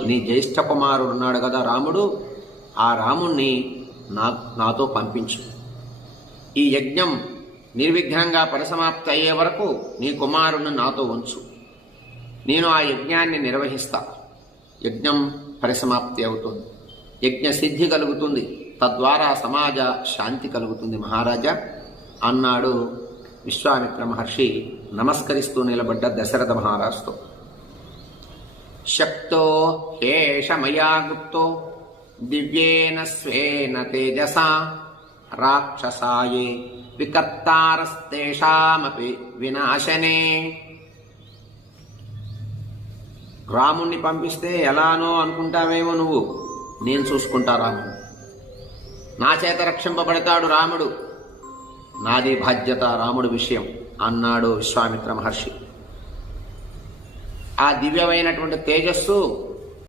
నీ జ్యేష్ఠ కుమారుడు ఉన్నాడు కదా రాముడు ఆ రాముణ్ణి నా నాతో పంపించు. ఈ యజ్ఞం నిర్విఘ్నంగా పరిసమాప్తి అయ్యే వరకు నీ కుమారుణ్ణి నాతో ఉంచు. నేను ఆ యజ్ఞాన్ని నిర్వహిస్తా. యజ్ఞం పరిసమాప్తి అవుతుంది. యజ్ఞ సిద్ధి కలుగుతుంది. తద్వారా సమాజ శాంతి కలుగుతుంది మహారాజా. అన్నాడు విశ్వామిత్ర మహర్షి నమస్కరిస్తూ నిలబడ్డ దశరథ మహారాజుతో. శక్తో హేషమయా గుప్తో దివ్యేన స్వేన తేజసా రాక్షసాయే వికర్తారస్తేషామపి వినాశనే. రాముణ్ణి పంపిస్తే ఎలానో అనుకుంటావేమో నువ్వు? నేను చూసుకుంటా రాముడు నా చేత రక్షింపబడతాడు రాముడు. నాది బాధ్యత రాముడు విషయం అన్నాడు విశ్వామిత్ర మహర్షి. ఆ దివ్యమైనటువంటి తేజస్సు